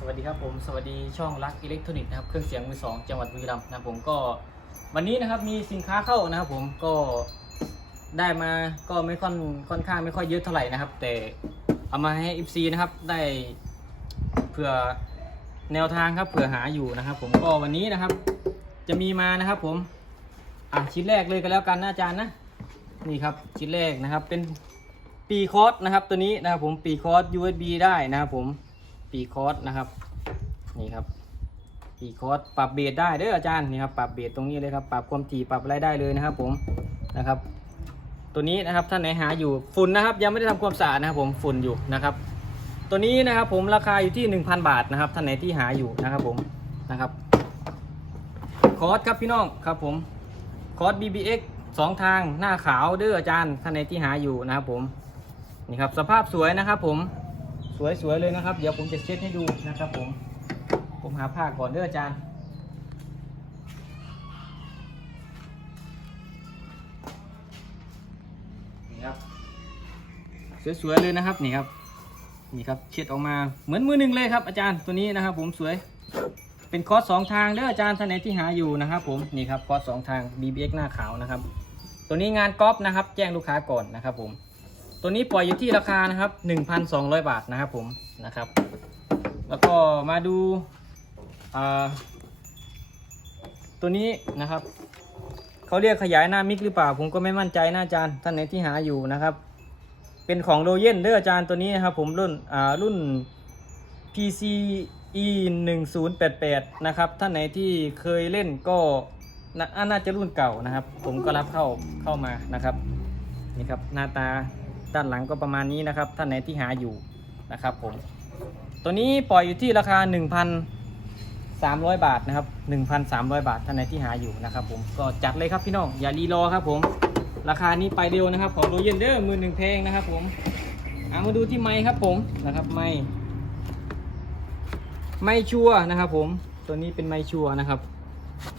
สวัสดีครับผมสวัสดีช่องรักอิเล็กทรอนิกส์นะครับเครื่องเสียงมือสองจังหวัดบุรีรัมย์นะครับผมก็วันนี้นะครับมีสินค้าเข้านะครับผมก็ได้มาก็ไม่ค่อนค่อนข้างไม่ค่อยเยอะเท่าไหร่นะครับ แต่เอามาให้ FC นะครับได้เผื่อแนวทางครับเผื่อหาอยู่นะครับ ผมก็วันนี้นะครับ จะมีมานะครับผมอะชิ้นแรกเลยก็แล้วกันนะอาจารย์นะนี่ครับชิ้นแรกนะครับเป็นปีคอร์สนะครับตัวนี้นะครับผมปีคอร์ส USB ได้นะครับผม ปีคอร์สนะครับนี่ครับปีคอร์สปรับเบสได้เด้ออาจารย์นี่ครับปรับเบสตรงนี้เลยครับปรับความถี่ปรับอะไรได้เลยนะครับ ผมนะครับ ตัวนี้นะครับท่านไหนหาอยู่ฝุ่นนะครับ ยังไม่ได้ทำความสะอาดนะครับ ผมฝุ่นอยู่นะครับ ตัวนี้นะครับ ผมราคาอยู่ที่ 1,000 บาทนะครับท่านไหนที่หาอยู่นะครับ ผมนะครับคอร์สครับพี่น้องครับ ผมคอร์ส BBX สองทางหน้าขาวเด้ออาจารย์ท่านไหนที่หาอยู่นะครับ ผมนี่ครับสภาพสวยนะครับ ผม สวยๆเลยนะครับ เดี๋ยวผมจะเช็ดให้ดูนะครับผม ผมหาผ้าก่อนเด้ออาจารย์นี่ครับสวยๆเลยนะครับนี่ครับนี่ครับเช็ดออกมาเหมือนมือหนึ่งเลยครับอาจารย์ตัวนี้นะครับ ผมสวยเป็นคอร์สสองทางเด้ออาจารย์ท่านไหนที่หาอยู่นะครับ ผมนี่ครับคอร์สสองทาง BBX หน้าขาวนะครับ ตัวนี้งานก๊อปนะครับ แจ้งลูกค้าก่อนนะครับผม ตัวนี้ปล่อยอยู่ที่ราคานะครับ 1,200 บาทนะครับผมนะครับ แล้วก็มาดูตัวนี้นะครับเขาเรียกขยายหน้ามิกหรือเปล่า ผมก็ไม่มั่นใจนะอาจารย์ท่านไหนที่หาอยู่นะครับ เป็นของโรเยนเด้ออาจารย์ตัวนี้นะครับ ผมรุ่นอ่ารุ่น PCE 1088นะครับท่านไหนที่เคยเล่นก็นาน่าจะรุ่นเก่านะครับ ผมก็รับเข้าเข้ามานะครับนี่ครับหน้าตา ด้านหลังก็ประมาณนี้นะครับ ท่านไหนที่หาอยู่นะครับผม ตัวนี้ปล่อยอยู่ที่ราคา 1,300 บาทนะครับ 1,300 บาทท่านไหนที่หาอยู่นะครับ ผมก็จัดเลยครับพี่น้องอย่ารีรอครับผม ราคานี้ไปเร็วนะครับ ของโรเยนเดอร์มือหนึ่งเพลงนะครับ ผมเอามาดูที่ไม้ครับผมนะครับไม้ไม้ชัวนะครับผมตัวนี้เป็นไม้ชัวนะครับ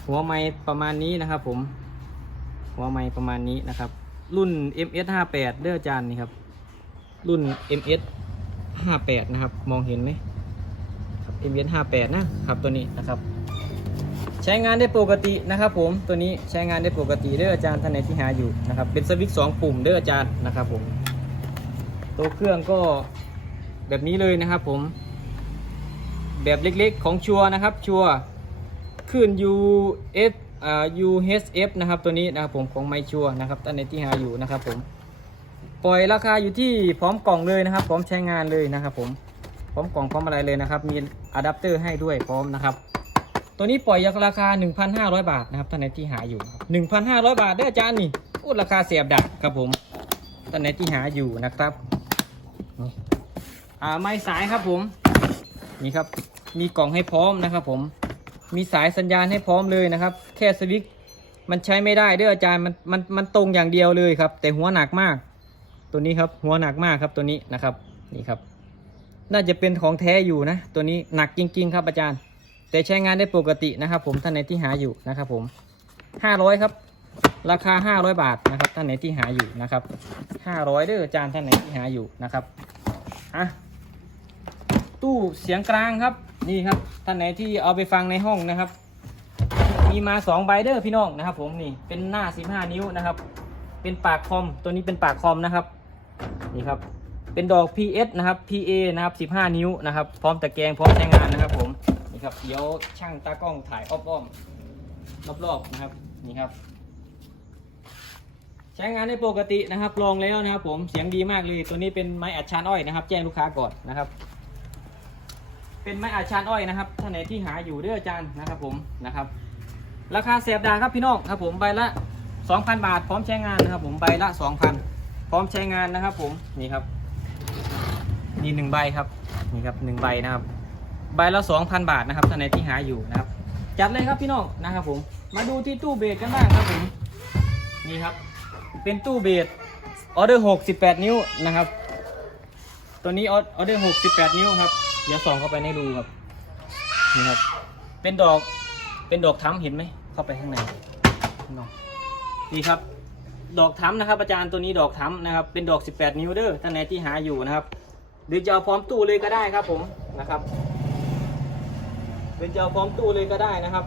หัวไม้ประมาณนี้นะครับ ผม หัวไม้ประมาณนี้นะครับ รุ่น MS 58 เด้ออาจารย์นี่ครับ รุ่น MS 58 นะครับ มองเห็นไหมครับ MS 58 นะครับตัวนี้นะครับ ใช้งานได้ปกตินะครับผมตัวนี้ใช้งานได้ปกติเด้ออาจารย์ท่านไหนที่หาอยู่นะครับ เป็นสวิตช์สองปุ่มเด้ออาจารย์นะครับผม ตัวเครื่องก็แบบนี้เลยนะครับผม แบบเล็กๆของชัวนะครับชัวขึ้น US อ่า UHF นะครับตัวนี้นะครับผมของไมชัวนะครับท่านในที่หาอยู่นะครับผมปล่อยราคาอยู่ที่พร้อมกล่องเลยนะครับ พร้อมใช้งานเลยนะครับผมพร้อมกล่องพร้อมอะไรเลยนะครับมีอะแดปเตอร์ให้ด้วยพร้อมนะครับตัวนี้ปล่อยราคา 1,500 บาทนะครับท่านในที่หาอยู่ครับ1,500 บาทได้ออาจารย์นี่พูดราคาเสียบดักครับผมท่านในที่หาอยู่นะครับอ่าไม้สายครับผมนี่ครับมีกล่องให้พร้อมนะครับผม มีสายสัญญาณให้พร้อมเลยนะครับ แค่สวิตช์มันใช้ไม่ได้ด้ออาจารย์มันมันมันตรงอย่างเดียวเลยครับ แต่หัวหนักมาก ตัวนี้ครับหัวหนักมากครับตัวนี้นะครับนี่ครับ น่าจะเป็นของแท้อยู่นะ ตัวนี้หนักจริง ๆ ครับอาจารย์ แต่ใช้งานได้ปกตินะครับ ผมท่านไหนที่หาอยู่นะครับ ผม500ครับ ราคา 500 บาทนะครับท่านไหนที่หาอยู่นะครับ500เด้ออาจารย์ท่านไหนที่หาอยู่นะครับอะ ตู้เสียงกลางครับนี่ครับท่านไหนที่เอาไปฟังในห้องนะครับ มีมา2ใบเดอร์พี่น้องนะครับ ผมนี่เป็นหน้า 15 นิ้วนะครับ เป็นปากคอมตัวนี้เป็นปากคอมนะครับนี่ครับเป็นดอก PS นะครับ PA นะครับ 15 นิ้วนะครับ พร้อมตะแกรงพร้อมใช้งานนะครับ ผมนี่ครับเดี๋ยวช่างตากล้องถ่ายอ้อมๆรอบๆนะครับนี่ครับใช้งานได้ปกตินะครับ ลองแล้วนะครับผม เสียงดีมากเลย ตัวนี้เป็นไม้อัดชานอ้อยนะครับ แจ้งลูกค้าก่อนนะครับ เป็นไม้อัดชานอ้อยนะครับท่านไหนที่หาอยู่เด้ออาจารย์นะครับผมนะครับ ราคาเสียบดาครับพี่น้องครับผมใบละ 2,000 บาท พร้อมใช้งานนะครับ ผมใบละ 2,000 พร้อมใช้งานนะครับ ผมนี่ครับนี่หนึ่งใบครับนี่ครับหนึ่งใบนะครับ ใบละ2,000 บาทนะครับท่านไหนที่หาอยู่นะครับ จัดเลยครับพี่น้องนะครับ ผมมาดูที่ตู้เบสกันบ้างครับผมนี่ครับ เป็นตู้เบสออเดอร์ 68 นิ้วนะครับ ตัวนี้ออเดอร์ 68 นิ้วครับ เดี๋ยวส่องเข้าไปให้ดูครับนี่ครับ เป็นดอก เป็นดอกทั้มเห็นไหม เข้าไปข้างในข้างนอกนี่ครับ ดอกทั้มนะครับ อาจารย์ตัวนี้ดอกทั้มนะครับ เป็นดอก 18 นิ้วเด้อท่านไหนที่หาอยู่นะครับ หรือจะเอาพร้อมตู้เลยก็ได้ครับผมนะครับหรือจะเอาพร้อมตู้เลยก็ได้นะครับ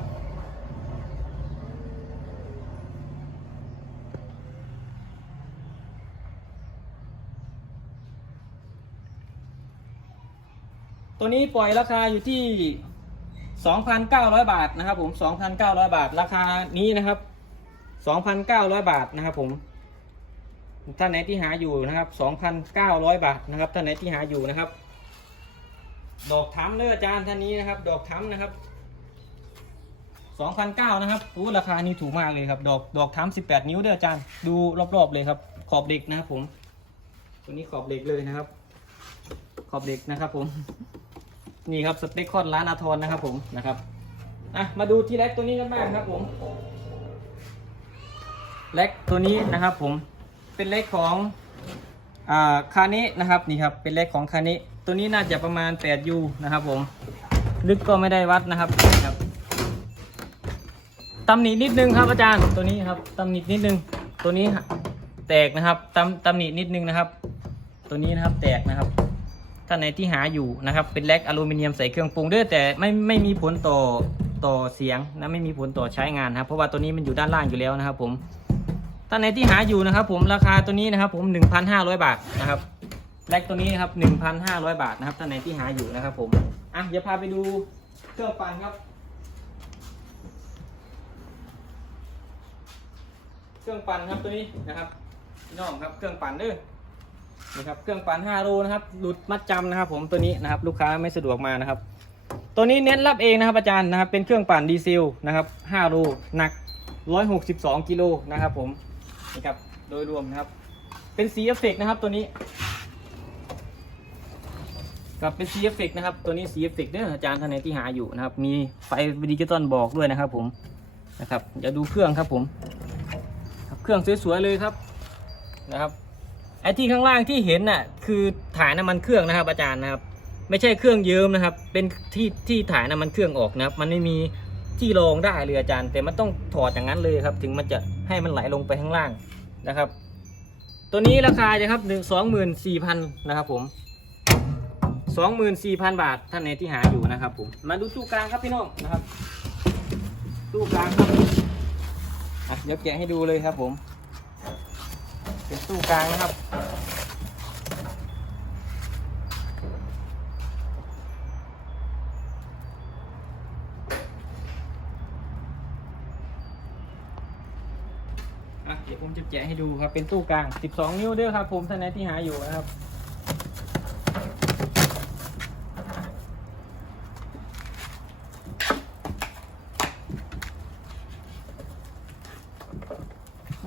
ตัวนี้ปล่อยราคาอยู่ที่ 2,900 บาทนะครับผม 2,900 บาทราคานี้นะครับ 2,900 บาทนะครับผมท่านไหนที่หาอยู่นะครับ 2,900 บาทนะครับท่านไหนที่หาอยู่นะครับ ดอกทั้มเด้ออาจารย์ท่านนี้นะครับ ดอกทั้มนะครับ2,900นะครับอู้ราคานี้ถูกมากเลยครับ ดอกดอกทั้ม18 นิ้วเด้ออาจารย์ ดูรอบๆเลยครับ ขอบเหล็กนะครับผม ตัวนี้ขอบเหล็กเลยนะครับ ขอบเหล็กนะครับผม นี่ครับสเปคคอนร้านอาทรนะครับผมนะครับอะมาดูที่แร็กตัวนี้กันบ้างครับผมแร็กตัวนี้นะครับผมเป็นแร็กของอ่าคานินะครับนี่ครับเป็นแร็กของคานิตัวนี้น่าจะประมาณ8ยูนะครับผมลึกก็ไม่ได้วัดนะครับครับตำหนินิดนึงครับอาจารย์ตัวนี้ครับตำหนินิดนึงตัวนี้แตกนะครับตำตำหนินิดนึงนะครับ ตัวนี้นะครับแตกนะครับ ท่านไหนที่หาอยู่นะครับ เป็นแล็กอลูมิเนียมใส่เครื่องปรุงด้วยแต่ไม่ไม่มีผลต่อต่อเสียงนะไม่มีผลต่อใช้งานครับเพราะว่าตัวนี้มันอยู่ด้านล่างอยู่แล้วนะครับ ผมท่านไหนที่หาอยู่นะครับ ผมราคาตัวนี้นะครับ ผม 1,500 บาทนะครับแล็กตัวนี้นะครับ 1,500 บาทนะครับท่านไหนที่หาอยู่นะครับ ผมอะเดี๋ยวพาไปดูเครื่องปั่นครับ เครื่องปั่นครับตัวนี้นะครับพี่น้องครับเครื่องปั่นเด้อ นี่ครับเครื่องปั่น5รูนะครับหลุดมัดจำนะครับ ผมตัวนี้นะครับ ลูกค้าไม่สะดวกมานะครับ ตัวนี้เน้นรับเองนะครับอาจารย์นะครับ เป็นเครื่องปั่นดีเซลนะครับ5รูหนัก 162กิโลนะครับผมนี่ครับโดยรวมนะครับ เป็นสีเอฟเฟกนะครับตัวนี้กับเป็นสีเอฟเฟกนะครับ ตัวนี้สีเอฟเฟกเนี่ยอาจารย์ท่านไหนที่หาอยู่นะครับ มีไฟดิจิตอลบอกด้วยนะครับ ผมนะครับเดี๋ยวดูเครื่องครับผม เครื่องสวยๆเลยครับนะครับ ไอ้ที่ข้างล่างที่เห็นน่ะคือถ่ายน้ำมันเครื่องนะครับ อาจารย์นะครับ ไม่ใช่เครื่องเยิ้มนะครับ เป็นที่ที่ถ่ายน้ำมันเครื่องออกนะครับ มันไม่มีที่รองได้เลยอาจารย์ แต่มันต้องถอดอย่างนั้นเลยครับ ถึงมันจะให้มันไหลลงไปข้างล่างนะครับ ตัวนี้ราคาจะครับหนึ่งสองหมื่นสี่พันนะครับ ผมสองหมื่นสี่พันบาทท่านไหนที่หาอยู่นะครับ ผม มาดูตู้กลางครับพี่น้องนะครับตู้กลางครับเดี๋ยวแกะให้ดูเลยครับผม เป็นตู้กลางนะครับ เดี๋ยวผมจะแกะให้ดูครับ เป็นตู้กลาง 12 นิ้วเด้อครับ ผมท่านไหนที่หาอยู่นะครับ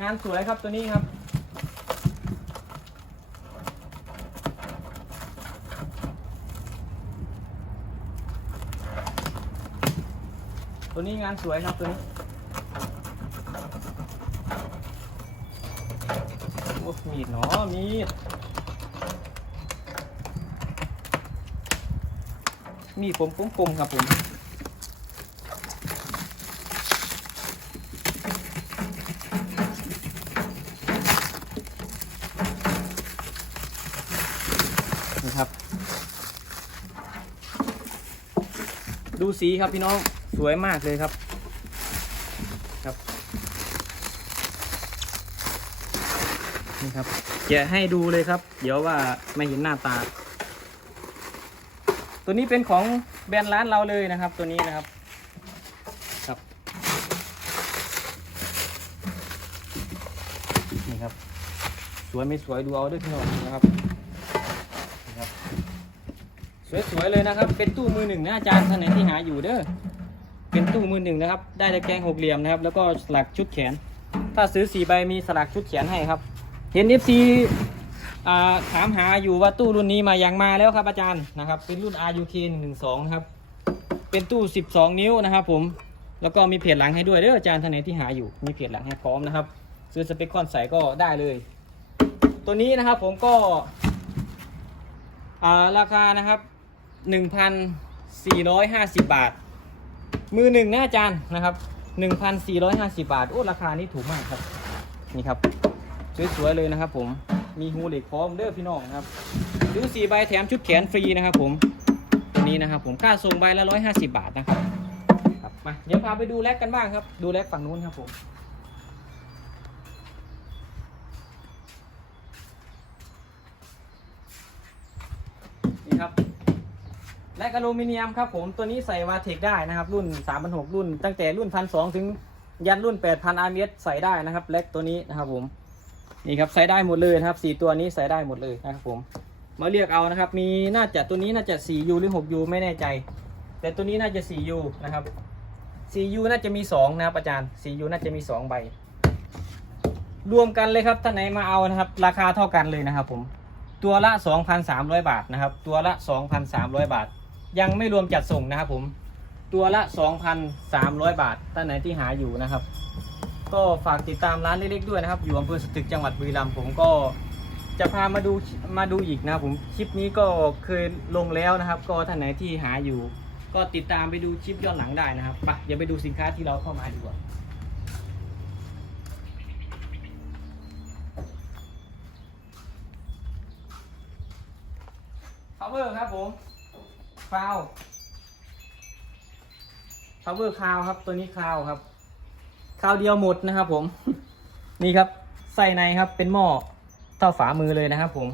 งานสวยครับตัวนี้ครับ นี้งานสวยครับตัวนี้โอ้มีดเนาะมีด มีดผมกลมๆครับผมนี่ครับ ดูสีครับพี่น้อง สวยมากเลยครับ ครับ นี่ครับแกะให้ดูเลยครับ เดี๋ยวว่าไม่เห็นหน้าตา ตัวนี้เป็นของแบรนด์ร้านเราเลยนะครับ ตัวนี้นะครับ ครับ นี่ครับ สวยไม่สวยดูเอาด้วยพี่น้องนะครับสวยๆเลยนะครับ เป็นตู้มือหนึ่งนะอาจารย์ท่านไหนที่หาอยู่เด้อ ตู้มือหนึ่งนะครับ ได้ตะแกรงหกเหลี่ยมนะครับ แล้วก็สลักชุดแขน ถ้าซื้อสี่ใบมีสลักชุดแขนให้ครับ เห็น FC อ่าถามหาอยู่ว่าตู้รุ่นนี้มายังมาแล้วครับอาจารย์นะครับ เป็นรุ่น RUK 112นะครับ เป็นตู้ 12 นิ้วนะครับ ผม แล้วก็มีเพจหลังให้ด้วยเด้ออาจารย์ท่านไหนที่หาอยู่ มีเพจหลังให้พร้อมนะครับ ซื้อสเปคคอนใส่ก็ได้เลย ตัวนี้นะครับผมก็ราคานะครับ 1,450 บาท มือหนึ่งนะอาจารย์นะครับ1,450 บาท โอ้ ราคานี้ถูกมากครับ นี่ครับ สวยๆเลยนะครับผม มีฮูเหล็กพร้อมเด้อพี่น้องนะครับซื้อสี่ใบแถมชุดแขนฟรีนะครับผมนี้นะครับผมค่าส่งใบละร้อยห้าสิบาทนะครับครับมาเดี๋ยวพาไปดูแลกกันบ้างครับ ดูแลกฝั่งนู้นครับผม นี่ครับ และอลูมิเนียมครับผมตัวนี้ใส่วาเทคได้นะครับ รุ่น3 0 0รุ่น ตั้งแต่รุ่นพันสถึงยันรุ่น 8,000 RMS ใส่ได้นะครับแลกตัวนี้นะครับผมนี่ครับใส่ได้หมดเลยนะครับสี่ตัวนี้ใส่ได้หมดเลยนะครับผมมาเรียกเอานะครับ มีน่าจะตัวนี้น่าจะ 4U หรือ 6U ไม่แน่ใจ แต่ตัวนี้น่าจะ 4U นะครับ 4U น่าจะมี 2 นะครับอาจารย์ 4U น่าจะมี 2 ใบ รวมกันเลยครับท่านไหนมาเอานะครับ ราคาเท่ากันเลยนะครับผมตัวละ 2,300 บาทนะครับ ตัวละ 2,300 บาท ยังไม่รวมจัดส่งนะครับผม ตัวละ 2,300 บาทท่านไหนที่หาอยู่นะครับ ก็ฝากติดตามร้านเล็กๆด้วยนะครับ อยู่อำเภอสตึกจังหวัดบุรีรัมย์ผมก็จะพามาดูมาดูอีกนะครับผมคลิปนี้ก็เคยลงแล้วนะครับ ก็ท่านไหนที่หาอยู่ ก็ติดตามไปดูคลิปย้อนหลังได้นะครับไปเดี๋ยวไปดูสินค้าที่เราเข้ามาดีกว่า power ครับผม คลาว power คาวครับ ตัวนี้คาวครับคาวเดียวหมดนะครับผม นี่ครับใส่ในครับเป็นหม้อเท่าฝามือเลยนะครับ ผม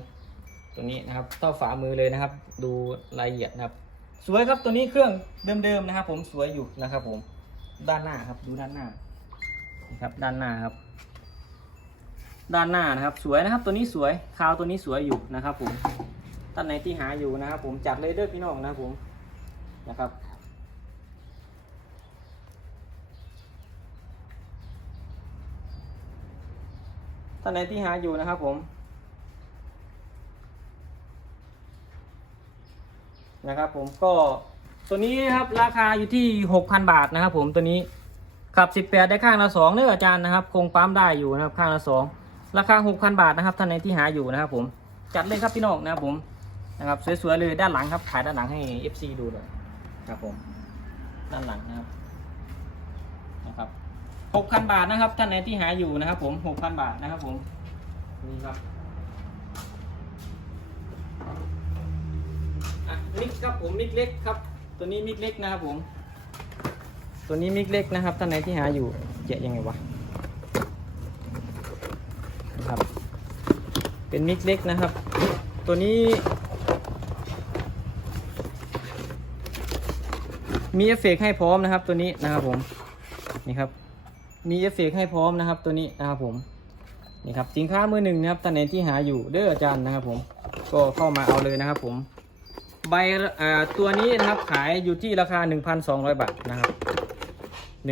ตัวนี้นะครับเท่าฝามือเลยนะครับ ดูรายละเอียดนะครับ สวยครับตัวนี้เครื่องเดิมๆนะครับ ผมสวยอยู่นะครับ ผมด้านหน้าครับ ดูด้านหน้านี่ครับ ด้านหน้าครับ ด้านหน้านะครับ สวยนะครับ ตัวนี้สวยคาวตัวนี้สวยอยู่นะครับ ผม ท่านไหนที่หาอยู่นะครับผมจัดเลยเด้อพี่น้องนะครับผมนะครับ ท่านไหนที่หาอยู่นะครับผมนะครับผมก็ตัวนี้ครับราคาอยู่ที่หกพันบาทนะครับผมตัวนี้ขับสิบแปดได้ข้างละสองเนื้ออาจารย์นะครับ คงปั๊มได้อยู่นะครับข้างละสองราคาหกพันบาทนะครับท่านไหนที่หาอยู่นะครับผม จัดเลยครับพี่น้องนะครับผม นะครับสวยๆเลยด้านหลังครับถ่ายด้านหลังให้ FC ดูเลยครับผมด้านหลังนะครับนะครับหกพันบาทนะครับท่านไหนที่หาอยู่นะครับ ผมหกพันบาทนะครับผมนี่ครับอะมิกครับผมมิกเล็กครับ ตัวนี้มิกเล็กนะครับผม ตัวนี้มิกเล็กนะครับท่านไหนที่หาอยู่เจะยังไงวะนะครับ เป็นมิกเล็กนะครับ ตัวนี้ มีเอฟเฟกต์ให้พร้อมนะครับตัวนี้นะครับผมนี่ครับมีเอฟเฟกต์ให้พร้อมนะครับตัวนี้นะครับผมนี่ครับสินค้ามือหนึ่งนะครับท่านไหนที่หาอยู่เด้ออาจารย์นะครับผมก็เข้ามาเอาเลยนะครับผมใบอ่าตัวนี้นะครับขายอยู่ที่ราคา 1,200 บาทนะครับ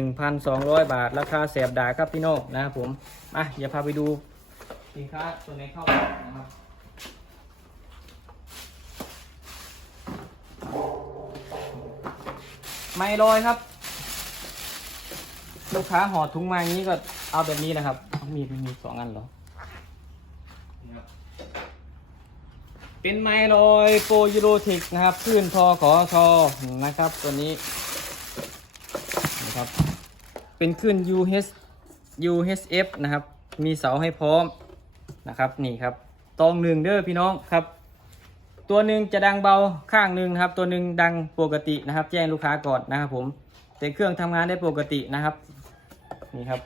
1,200 บาท ราคาแสบดาครับพี่โน่นะครับผมอะเดี๋ยวพาไปดูสินค้าตัวไหนเข้ามานะครับ ไม่ลอยครับ ลูกค้าห่อถุงมาอย่างนี้ก็เอาแบบนี้นะครับ มีมีสองอันเหรอเป็นไมลอยโปรยูโรทิกนะครับคลื่นทอขอทอนะครับ ตัวนี้นะครับ เป็นคลื่น UH UHF นะครับ มีเสาให้พร้อมนะครับ นี่ครับ ตองหนึ่งเด้อพี่น้องครับ ตัวหนึ่งจะดังเบาข้างหนึ่งนะครับ ตัวหนึ่งดังปกตินะครับ แจ้งลูกค้าก่อนนะครับผมแต่เครื่องทำงานได้ปกตินะครับ นี่ครับ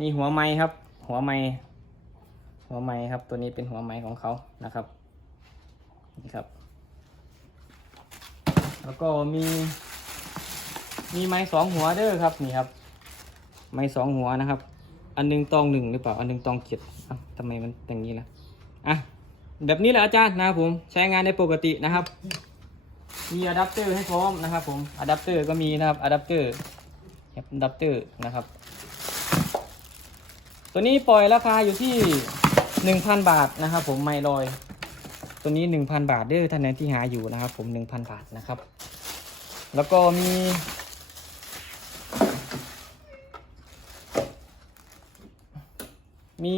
นี่หัวไม้ครับ หัวไม้หัวไม้ครับ ตัวนี้เป็นหัวไม้ของเขานะครับนี่ครับ แล้วก็มีมีไม้สองหัวเด้อครับนี่ครับ ไม้สองหัวนะครับ อันหนึงตองหนึ่งหรือเปล่าอันหนึงตองเจ็ดทำไมมันอย่างนี้ล่ะอะ แบบนี้แหละอาจารย์นะครับผมใช้งานได้ปกตินะครับ มีอะแดปเตอร์ให้พร้อมนะครับผมอะแดปเตอร์ก็มีนะครับอะแดปเตอร์อะแดปเตอร์นะครับ ตัวนี้ปล่อยราคาอยู่ที่หนึ่งพันบาทนะครับ ผมไม่ลอย ตัวนี้หนึ่งพันบาทเด้อท่านไหนที่หาอยู่นะครับ ผมหนึ่งพันบาทนะครับ แล้วก็มีมี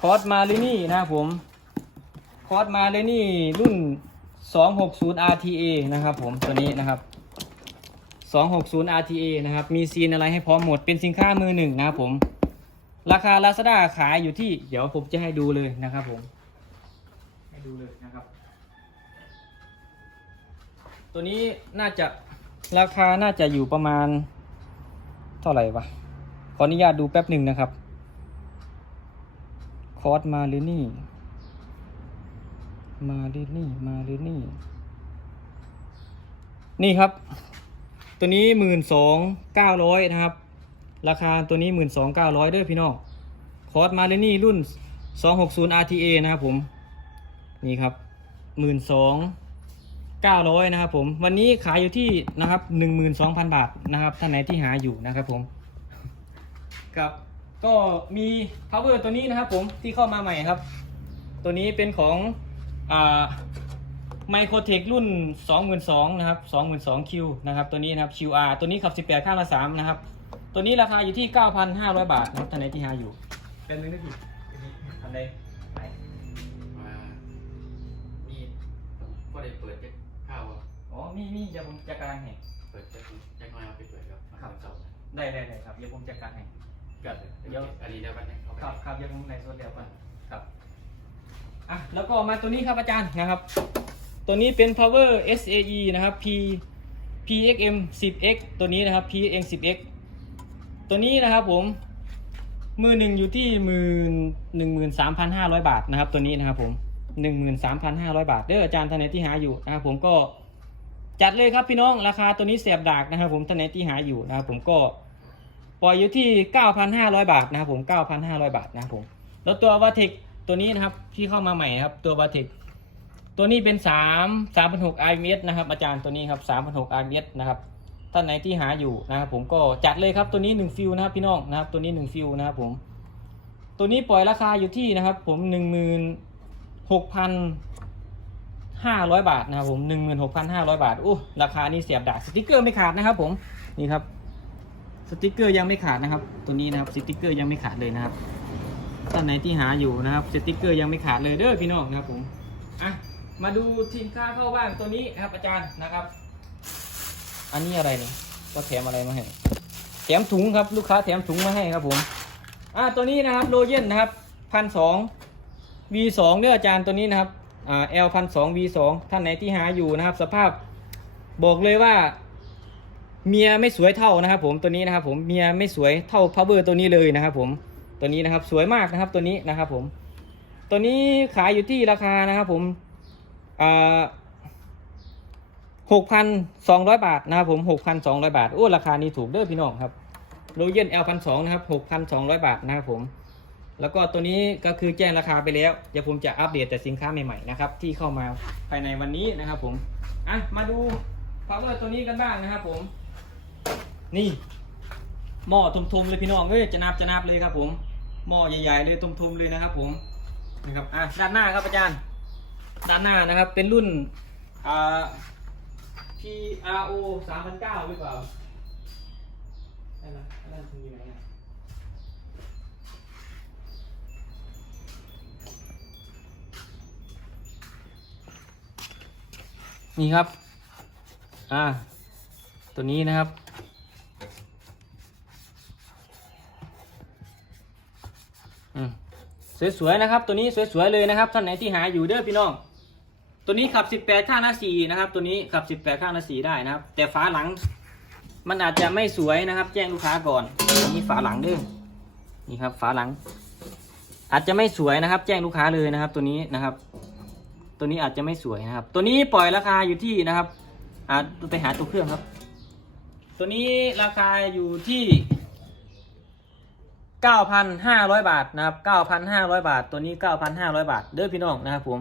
คอร์สมาเลนี่นะครับผม คอร์สมาเลนี่รุ่น 260 RTA นะครับผมตัวนี้นะครับ 260 RTA นะครับ มีซีนอะไรให้พร้อมหมด เป็นสินค้ามือหนึ่งนะครับผม ราคา Lazada ขายอยู่ที่ เดี๋ยวผมจะให้ดูเลยนะครับผม ให้ดูเลยนะครับ ตัวนี้น่าจะราคาน่าจะอยู่ประมาณ เท่าไหร่วะ ขออนุญาตดูแป๊บหนึ่งนะครับ คอร์สมาหรือนี่ มาหรือนี่มาหรือนี่ นี่ครับ ตัวนี้หมื่นสองเก้าร้อยนะครับ ราคาตัวนี้หมื่นสองเก้าร้อยเด้อพี่น้องคอร์สมาเลนี่รุ่น260 RTA นะครับผม นี่ครับหมื่นสองเก้าร้อยนะครับผม วันนี้ขายอยู่ที่นะครับหนึ่งหมื่นสองพันบาทนะครับท่านไหนที่หาอยู่นะครับผมครับก็มี power ตัวนี้นะครับผมที่เข้ามาใหม่ครับ ตัวนี้เป็นของ ไมโครเทครุ่น 22,000นะครับ22,000 Q นะครับตัวนี้นะครับ QR ตัวนี้ขับ 18 ข้างละ3นะครับ ตัวนี้ราคาอยู่ที่ 9,500 บาทนะครับท่านไหนที่หาอยู่ เป็นนึงนึกอยู่อันใดไหนมามีก็ได้เปิดเจ็คข้าวอะอ๋อมีมีเดี๋ยวผมจัดการให้เปิดเจ็คเจ็คน้อยเอาไปเปิดครับมาครับเสาร์ได้ได้ได้ครับเดี๋ยวผมจัดการให้กัดเดี๋ยวอันนี้เดี๋ยวกันนะเขาไปครับครับเดี๋ยวผมในโซนเดียวกันครับ อะแล้วก็มาตัวนี้ครับอาจารย์นะครับ ตัวนี้เป็น power SAE นะครับ P PXM 10X ตัวนี้นะครับ PXM 10X ตัวนี้นะครับผม มือหนึ่งอยู่ที่หมื่นหนึ่งหมื่นสามพันห้าร้อยบาทนะครับ ตัวนี้นะครับผมหนึ่งหมื่นสามพันห้าร้อยบาทเด้ออาจารย์ท่านไหนที่หาอยู่นะครับผมก็จัดเลยครับพี่น้องราคาตัวนี้เสียบดากนะครับ ผมท่านไหนที่หาอยู่นะครับผมก็ปล่อยอยู่ที่ 9,500 บาทนะครับผม 9,500 บาทนะครับผม แล้วตัววาเทค ตัวนี้นะครับที่เข้ามาใหม่ครับตัววาเทคตัวนี้เป็น3 3,600 RMS นะครับ อาจารย์ตัวนี้ครับ3,600 RMS นะครับท่านไหนที่หาอยู่นะครับผมก็จัดเลยครับตัวนี้1ฟิลนะครับพี่น้องนะครับ ตัวนี้1ฟิลนะครับผม ตัวนี้ปล่อยราคาอยู่ที่นะครับ ผม16,500บาทนะครับผม16,500บาทอู้ราคานี่เสียบดาสติกเกอร์ไม่ขาดนะครับ ผมนี่ครับสติกเกอร์ยังไม่ขาดนะครับ ตัวนี้นะครับสติกเกอร์ยังไม่ขาดเลยนะครับ ท่านไหนที่หาอยู่นะครับสติกเกอร์ยังไม่ขาดเลยเด้อพี่น้องนะครับผมอะมาดูทีมค่าเข้าบ้านตัวนี้นะครับอาจารย์นะครับ อันนี้อะไรเนี่ยก็แถมอะไรมาให้แถมถุงครับลูกค้าแถมถุงมาให้ครับผมอะตัวนี้นะครับโลเยนนะครับพันสอง V สองเด้ออาจารย์ตัวนี้นะครับอ่า L พันสอง V สองท่านไหนที่หาอยู่นะครับ สภาพบอกเลยว่า เมียไม่สวยเท่านะครับ ผมตัวนี้นะครับ ผมเมียไม่สวยเท่าพาวเวอร์ตัวนี้เลยนะครับ ผม ตัวนี้นะครับสวยมากนะครับตัวนี้นะครับผม ตัวนี้ขายอยู่ที่ราคานะครับผมหกพันสองร้อยบาทนะครับผมหกพันสองร้อยบาทโอ้ราคานี้ถูกเด้อพี่น้องครับโรเยนเอลพันสองนะครับหกพันสองร้อยบาทนะครับผม แล้วก็ตัวนี้ก็คือแจ้งราคาไปแล้วเดี๋ยวผมจะอัปเดตแต่สินค้าใหม่ๆนะครับที่เข้ามาภายในวันนี้นะครับผมอะมาดูพาวเวอร์ตัวนี้กันบ้างนะครับผม นี่หม้อทุมๆเลยพี่น้องเอ้ยจะนับจะนับเลยครับผม หม้อใหญ่ๆเลยทุมๆเลยนะครับผมนะครับอะด้านหน้าครับอาจารย์ ด้านหน้านะครับเป็นรุ่นอ่า PRO 3,009หรือเปล่าได้ไหมอันนั่นคืออยู่ไหนอะนี่ครับ อ่า ตัวนี้นะครับ อืม สวยๆนะครับ ตัวนี้สวยๆเลยนะครับท่านไหนที่หาอยู่เด้อพี่น้อง ตัวนี้ขับ 18 ข้างหน้า4นะครับ ตัวนี้ขับ 18 ข้างหน้า4ได้นะครับ แต่ฝาหลัง มันอาจจะไม่สวยนะครับ แจ้งลูกค้าก่อนอันนี้ฝาหลังเด้อนี่ครับ ฝาหลัง อาจจะไม่สวยนะครับ แจ้งลูกค้าเลยนะครับ ตัวนี้นะครับ ตัวนี้อาจจะไม่สวยนะครับ ตัวนี้ปล่อยราคาอยู่ที่นะครับอ่าไปหาตัวเครื่องครับ ตัวนี้ราคาอยู่ที่ 9,500 บาทนะครับ 9,500 บาท ตัวนี้ 9,500 บาท เด้อพี่น้องนะครับผม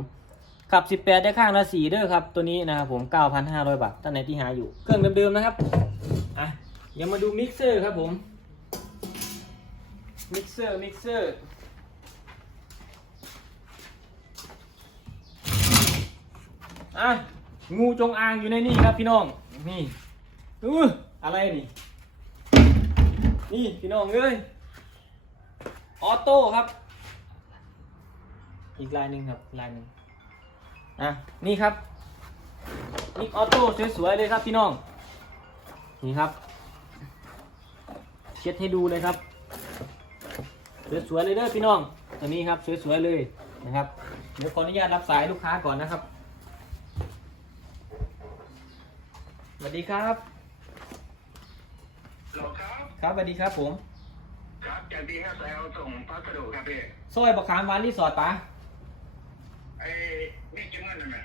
ขับ 18 ได้ข้างละ4เด้อครับ ตัวนี้นะครับผม 9,500 บาทท่านไหนที่หาอยู่ เครื่องเดิมๆนะครับ อะเดี๋ยวมาดูมิกเซอร์ครับผม มิกเซอร์ มิกเซอร์ อะ งูจงอางอยู่ในนี่ครับพี่น้อง นี่อู้อะไรนี่ นี่พี่น้องเอ้ย ออโต้ครับ อีกลายหนึ่งครับลายหนึ่งอะนี่ครับนี่ออโต้สวยๆเลยครับพี่น้อง นี่ครับ เช็ดให้ดูเลยครับ สวยๆเลยเด้อพี่น้องตัวนี้ครับสวยๆเลยนะครับ เดี๋ยวขออนุญาตรับสายลูกค้าก่อนนะครับสวัสดีครับหรอครับครับสวัสดีครับผม ครับจากดีครับแซลส่งพัสดุครับพี่ซอยบักขามหวานรีสอร์ทปะไอ้นี่จิ้งเงินไหม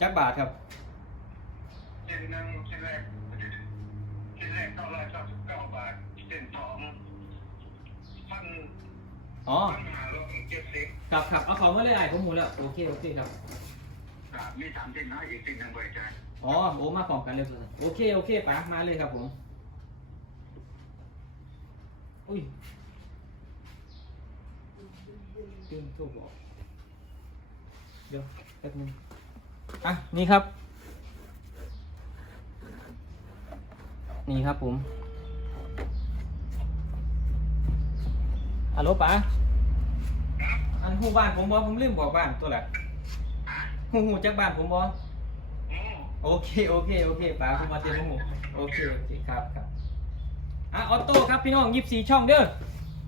จักบาทครับเส้นหนึ่งเส้นแรกเส้นแรกเก้าร้อยสามสิบเก้าบาทเส้นสองพันอ๋อพันห้าร้อยเจ็ดสิบครับครับเอาของมาเลยไอ้ผมหมดแล้วโอเคโอเคครับครับมีสามเส้นนะอีกเส้นหนึ่งบริจาคอ๋อโอ้มาพร้อมกันเลยโอเคโอเคป๋ามาเลยครับผมอุ้ย ตึ้งโทรบอกเดี๋ยวแป๊บนึงอะนี่ครับ นี่ครับผมฮัลโหลป๋าอันหูบ้านผมบอผมลืมบอกบ้านตัวละหูหูจากบ้านผมบอโอเคโอเคโอเคป๋าผมมาเต็มหูโอเคโอเคครับครับอะออโต้ครับพี่น้องยี่สี่ช่องเด้อ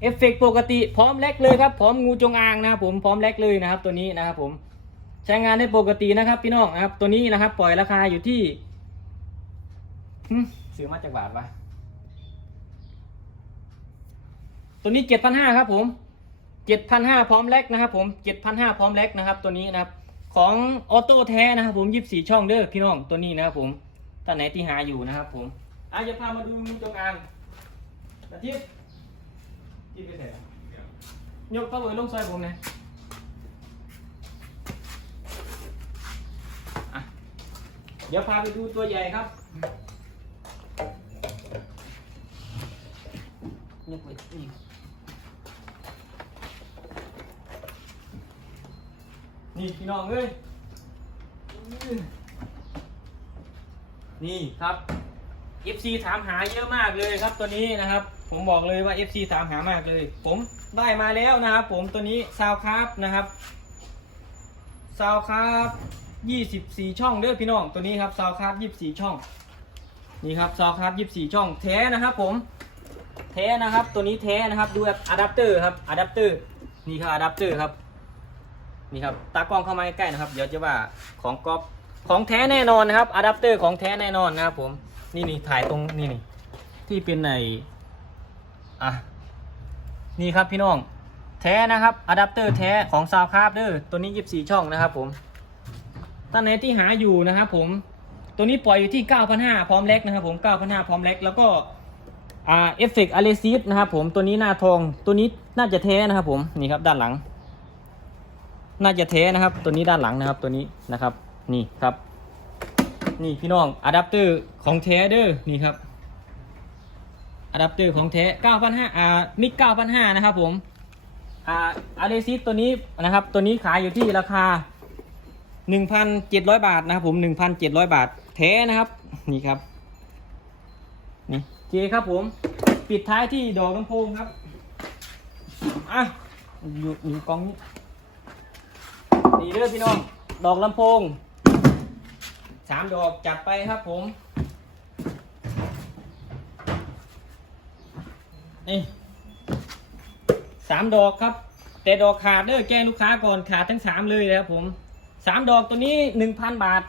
เอฟเฟกต์ปกติพร้อมแลกเลยครับ พร้อมงูจงอางนะครับผมพร้อมแลกเลยนะครับ ตัวนี้นะครับผมใช้งานได้ปกตินะครับพี่น้องนะครับ ตัวนี้นะครับ ปล่อยราคาอยู่ที่ซื้อมาจากบาทวะตัวนี้เจ็ดพันห้าครับผมเจ็ดพันห้าพร้อมแลกนะครับ ผมเจ็ดพันห้าพร้อมแลกนะครับ ตัวนี้นะครับ ของออโต้แท้นะครับ ผมยี่สี่ช่องเด้อพี่น้องตัวนี้นะครับ ผมท่านไหนที่หาอยู่นะครับ ผมอะจะพามาดูงูจงอางนาทิพย์ ที่ไปไหนอะยกเข้าไปลงซอยผมนะอะเดี๋ยวพาไปดูตัวใหญ่ครับยกไปนี่นี่พี่น้องเอ้ย นี่ครับ FC ถามหาเยอะมากเลยครับตัวนี้นะครับ ผมบอกเลยว่า FC ถามหามากเลย ผมได้มาแล้วนะครับ ผมตัวนี้ซาวครับนะครับซาวครับ24 ช่องเด้อพี่น้องตัวนี้ครับซาวครับ24 ช่อง นี่ครับซาวครับ24 ช่องแท้นะครับ ผมแท้นะครับ ตัวนี้แท้นะครับดูอะแดปเตอร์ครับอะแดปเตอร์นี่ครับอะแดปเตอร์ครับนี่ครับตากล้องเข้ามาใกล้ๆนะครับเดี๋ยวจะว่าของก๊อปของแท้แน่นอนนะครับอะแดปเตอร์ของแท้แน่นอนนะครับผมนี่นี่ถ่ายตรงนี่นี่ที่เป็นใน อะนี่ครับพี่น้องแท้นะครับอะแดปเตอร์แท้ของซาวคาร์เดอร์ตัวนี้ 24 ช่องนะครับผมท่านไหนที่หาอยู่นะครับผมตัวนี้ปล่อยอยู่ที่ 9,500 พร้อมเล็กนะครับผม 9,500 พร้อมเล็กแล้วก็อ่าเอฟเฟกต์อะเลซีฟนะครับผมตัวนี้หน้าทองตัวนี้น่าจะแท้นะครับผมนี่ครับด้านหลัง น่าจะเทนะครับ ตัวนี้ด้านหลังนะครับตัวนี้นะครับ นี่ครับ นี่พี่น้องอะแดปเตอร์ของเทเดอร์นี่ครับ อะแดปเตอร์ของเท9,500อ่ามิก9,500 นะครับผม อ่าอะเดซิสตัวนี้นะครับ ตัวนี้ขายอยู่ที่ราคา 1,700 บาทนะครับผม 1,700 บาทเทนะครับ นี่ครับ นี่เคครับผม ปิดท้ายที่ดอกลำโพงครับ อะ อยู่อยู่กองนี้นี่เด้อพี่น้อง ดอกลำโพงสามดอกจัดไปครับผม นี่สามดอกครับ แต่ดอกขาดเด้อแจ้ลูกค้าก่อนขาดทั้งสามเลยนะครับผมสามดอกตัวนี้หนึ่งพันบาท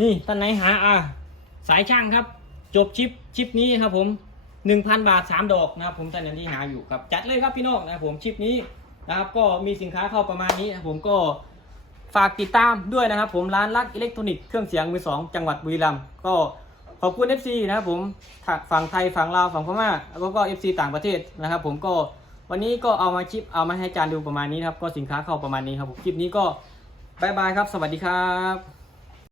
นี่ท่านไหนหาอะสายช่างครับ จบชิปชิปนี้ครับผมหนึ่งพันบาทสามดอกนะครับผมท่านที่หาอยู่ครับจัดเลยครับพี่น้องนะครับผมชิปนี้นะครับก็มีสินค้าเข้าประมาณนี้นะผมก็ฝากติดตามด้วยนะครับผมร้านลักอิเล็กทรอนิกส์เครื่องเสียงมือสองจังหวัดบุรีรัมย์ก็ ขอบคุณ FC นะครับผมฝั่งไทยฝั่งลาวฝั่งพม่าแล้วก็ FC ต่างประเทศนะครับ ผมก็วันนี้ก็เอามาคลิปเอามาให้จานดูประมาณนี้ครับก็สินค้าเข้าประมาณนี้ครับผมคลิปนี้ก็บายบายครับ สวัสดีครับ